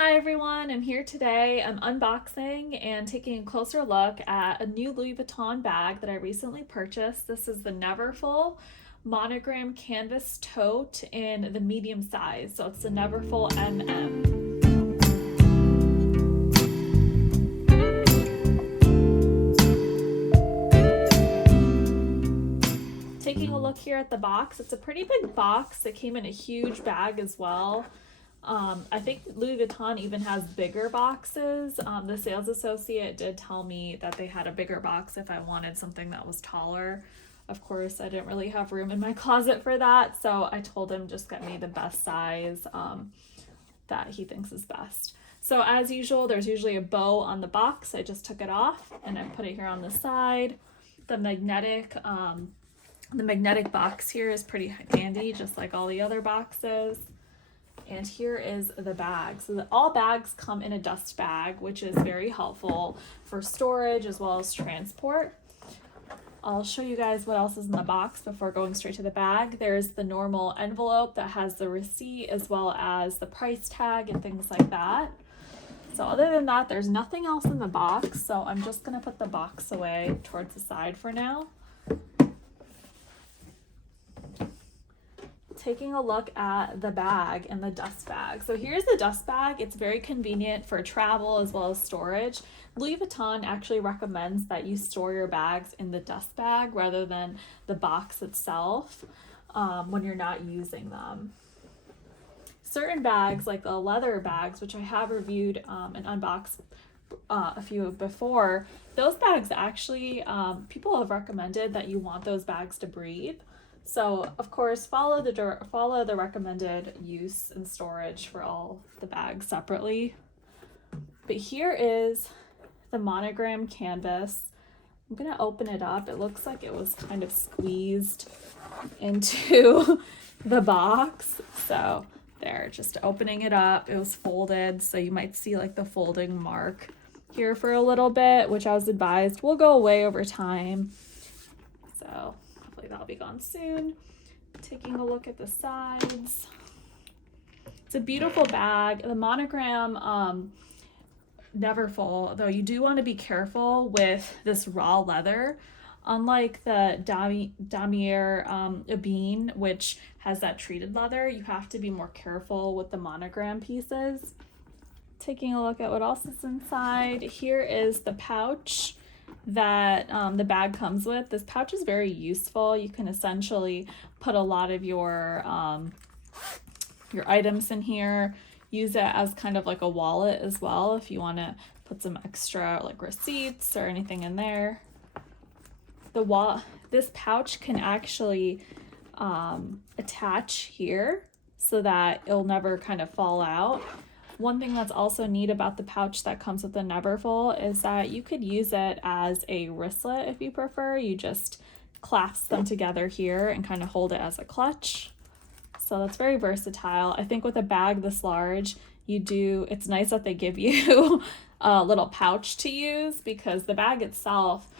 Hi everyone, I'm here today. I'm unboxing and taking a closer look at a new Louis Vuitton bag that I recently purchased. This is the Neverfull Monogram Canvas Tote in the medium size, so it's the Neverfull MM. Taking a look here at the box, it's a pretty big box. It came in a huge bag as well. I think Louis Vuitton even has bigger boxes. The sales associate did tell me that they had a bigger box if I wanted something that was taller. Of course, I didn't really have room in my closet for that, so I told him just get me the best size that he thinks is best. So as usual, there's usually a bow on the box. I just took it off and I put it here on the side. The magnetic box here is pretty handy, just like all the other boxes. And here is the bag. So all bags come in a dust bag, which is very helpful for storage as well as transport. I'll show you guys what else is in the box before going straight to the bag. There's the normal envelope that has the receipt as well as the price tag and things like that. So other than that, there's nothing else in the box. So I'm just gonna put the box away towards the side for now. Taking a look at the bag and the dust bag. So here's the dust bag. It's very convenient for travel as well as storage. Louis Vuitton actually recommends that you store your bags in the dust bag rather than the box itself when you're not using them. Certain bags, like the leather bags, which I have reviewed and unboxed a few before, those bags actually, people have recommended that you want those bags to breathe. So of course, follow the recommended use and storage for all the bags separately. But here is the monogram canvas. I'm gonna open it up. It looks like it was kind of squeezed into the box. So there, just opening it up, it was folded. So you might see like the folding mark here for a little bit, which I was advised will go away over time. So that'll be gone soon. Taking a look at the sides. It's a beautiful bag. The monogram Neverfull, though you do want to be careful with this raw leather. Unlike the Damier Ebene, which has that treated leather, you have to be more careful with the monogram pieces. Taking a look at what else is inside. Here is the pouch that the bag comes with. This pouch is very useful. You can essentially put a lot of your items in here, use it as kind of like a wallet as well if you want to put some extra like receipts or anything in there. This pouch can actually attach here so that it'll never kind of fall out. One thing that's also neat about the pouch that comes with the Neverfull is that you could use it as a wristlet if you prefer. You just clasp them together here and kind of hold it as a clutch. So that's very versatile. I think with a bag this large, it's nice that they give you a little pouch to use because the bag itself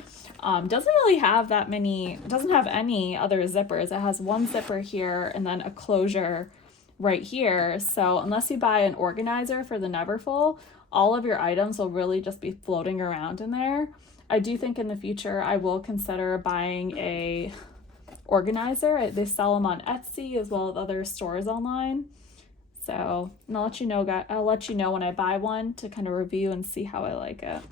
doesn't really have doesn't have any other zippers. It has one zipper here and then a closure right here. So unless you buy an organizer for the Neverfull, all of your items will really just be floating around in there. I do think in the future I will consider buying a organizer. They sell them on Etsy as well as other stores online. So I'll let you know when I buy one to kind of review and see how I like it.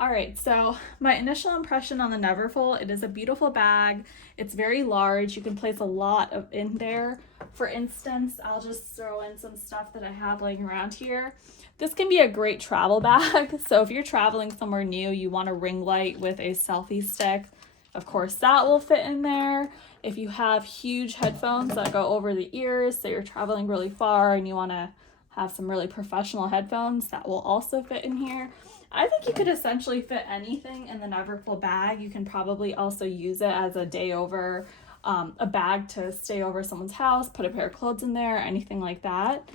All right, so my initial impression on the Neverfull, it is a beautiful bag. It's very large. You can place a lot in there. For instance, I'll just throw in some stuff that I have laying around here. This can be a great travel bag. So if you're traveling somewhere new, you want a ring light with a selfie stick, of course that will fit in there. If you have huge headphones that go over the ears, so you're traveling really far and you want to have some really professional headphones, that will also fit in here. I think you could essentially fit anything in the Neverfull bag. You can probably also use it as a day over, a bag to stay over someone's house, put a pair of clothes in there, anything like that.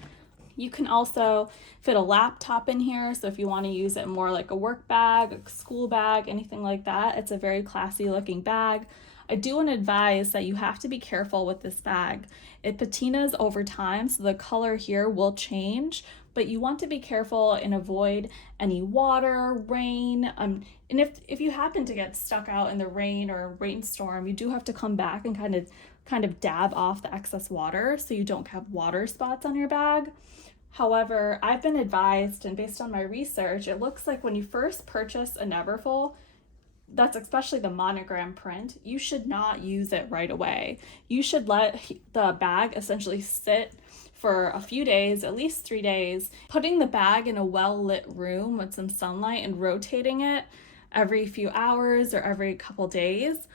You can also fit a laptop in here, so if you want to use it more like a work bag, a school bag, anything like that, it's a very classy looking bag. I do want to advise that you have to be careful with this bag. It patinas over time, so the color here will change, but you want to be careful and avoid any water, rain, and if you happen to get stuck out in the rain or a rainstorm, you do have to come back and kind of dab off the excess water so you don't have water spots on your bag. However, I've been advised, and based on my research, it looks like when you first purchase a Neverfull, that's especially the monogram print, you should not use it right away. You should let the bag essentially sit for a few days, at least 3 days, putting the bag in a well-lit room with some sunlight and rotating it every few hours or every couple days,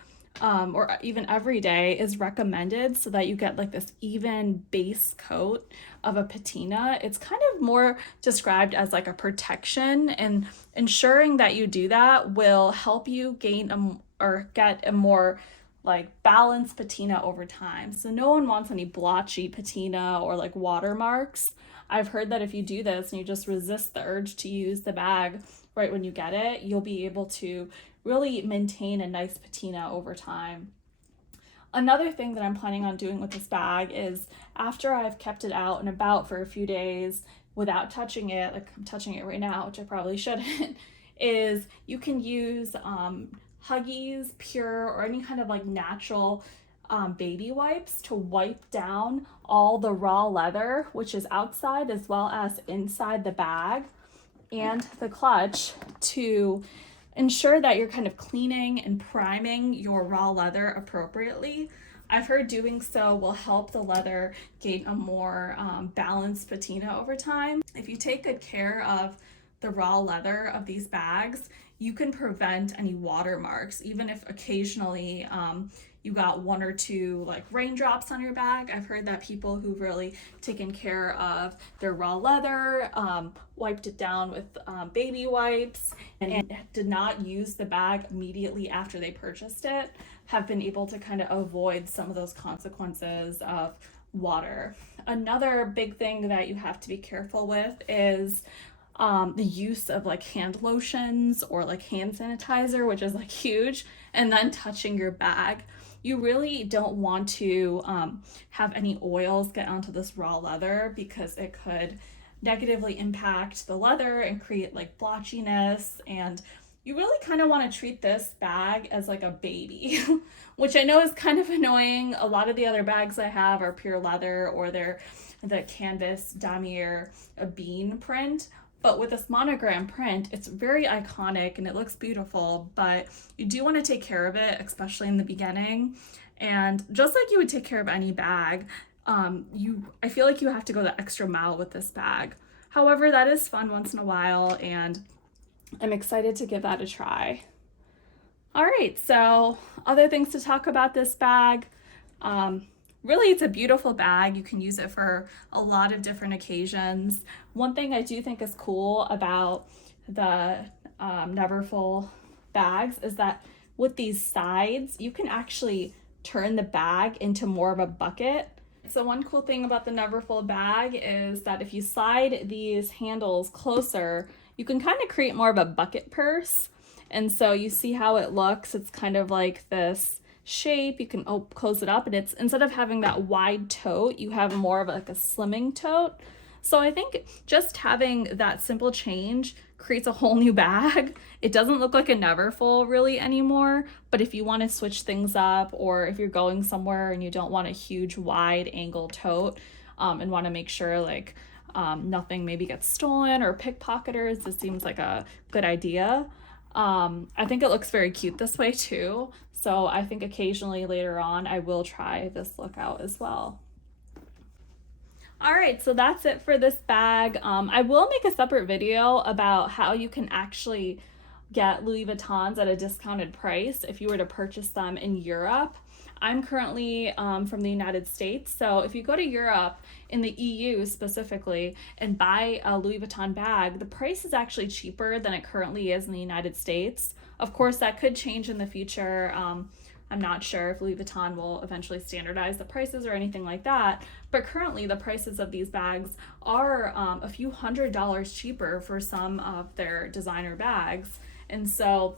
or even every day is recommended so that you get like this even base coat of a patina. It's kind of more described as like a protection, and ensuring that you do that will help you gain or get a more like balanced patina over time. So no one wants any blotchy patina or like watermarks. I've heard that if you do this and you just resist the urge to use the bag right when you get it, you'll be able to really maintain a nice patina over time. Another thing that I'm planning on doing with this bag is after I've kept it out and about for a few days without touching it, like I'm touching it right now, which I probably shouldn't, is you can use Huggies, Pure, or any kind of like natural baby wipes to wipe down all the raw leather, which is outside as well as inside the bag and the clutch, to ensure that you're kind of cleaning and priming your raw leather appropriately. I've heard doing so will help the leather gain a more balanced patina over time. If you take good care of the raw leather of these bags, you can prevent any watermarks, even if occasionally you got 1 or 2 like raindrops on your bag. I've heard that people who've really taken care of their raw leather, wiped it down with baby wipes, and did not use the bag immediately after they purchased it, have been able to kind of avoid some of those consequences of water. Another big thing that you have to be careful with is the use of like hand lotions or like hand sanitizer, which is like huge, and then touching your bag. You really don't want to have any oils get onto this raw leather, because it could negatively impact the leather and create like blotchiness. And you really kind of want to treat this bag as like a baby, which I know is kind of annoying. A lot of the other bags I have are pure leather, or they're the canvas damier bean print. But with this monogram print, it's very iconic and it looks beautiful, but you do want to take care of it, especially in the beginning. And just like you would take care of any bag, I feel like you have to go the extra mile with this bag. However, that is fun once in a while, and I'm excited to give that a try. All right, so other things to talk about this bag. Really, it's a beautiful bag. You can use it for a lot of different occasions. One thing I do think is cool about the Neverfull bags is that with these sides, you can actually turn the bag into more of a bucket. So one cool thing about the Neverfull bag is that if you slide these handles closer, you can kind of create more of a bucket purse. And so you see how it looks. It's kind of like this shape. You can close it up, and it's, instead of having that wide tote, you have more of like a slimming tote. So I think just having that simple change creates a whole new bag. It doesn't look like a Neverfull really anymore, but if you want to switch things up, or if you're going somewhere and you don't want a huge wide angle tote, and want to make sure like nothing maybe gets stolen or pickpocketers, this seems like a good idea. I think it looks very cute this way too. So I think occasionally later on I will try this look out as well. All right, so that's it for this bag. I will make a separate video about how you can actually get Louis Vuittons at a discounted price if you were to purchase them in Europe. I'm currently from the United States, so if you go to Europe, in the EU specifically, and buy a Louis Vuitton bag, the price is actually cheaper than it currently is in the United States. Of course, that could change in the future. I'm not sure if Louis Vuitton will eventually standardize the prices or anything like that, but currently the prices of these bags are a few $100s cheaper for some of their designer bags. And so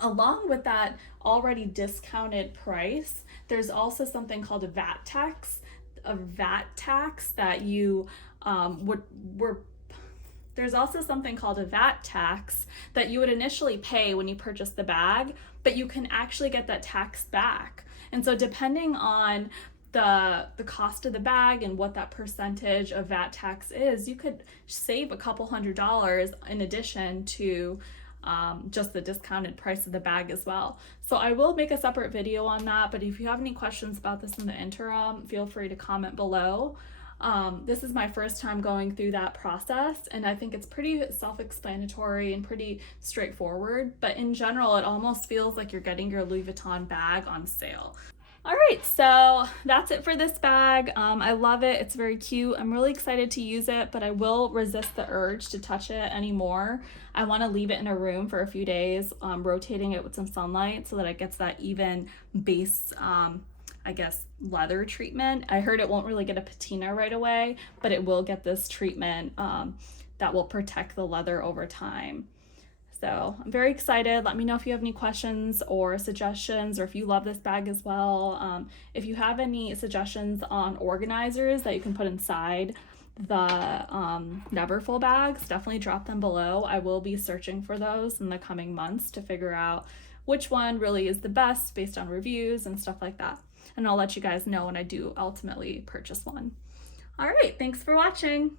Along with that already discounted price, there's also something called a VAT tax that you would were there's also something called a VAT tax that you would initially pay when you purchase the bag, but you can actually get that tax back. And so depending on the cost of the bag and what that percentage of VAT tax is, you could save a couple $100 in addition to just the discounted price of the bag as well. So I will make a separate video on that, but if you have any questions about this in the interim, feel free to comment below. This is my first time going through that process, and I think it's pretty self-explanatory and pretty straightforward, but in general, it almost feels like you're getting your Louis Vuitton bag on sale. All right, so that's it for this bag. I love it. It's very cute. I'm really excited to use it, but I will resist the urge to touch it anymore. I want to leave it in a room for a few days, rotating it with some sunlight so that it gets that even base, I guess, leather treatment. I heard it won't really get a patina right away, but it will get this treatment that will protect the leather over time. So I'm very excited. Let me know if you have any questions or suggestions, or if you love this bag as well. If you have any suggestions on organizers that you can put inside the Neverfull bags, definitely drop them below. I will be searching for those in the coming months to figure out which one really is the best based on reviews and stuff like that. And I'll let you guys know when I do ultimately purchase one. All right, thanks for watching.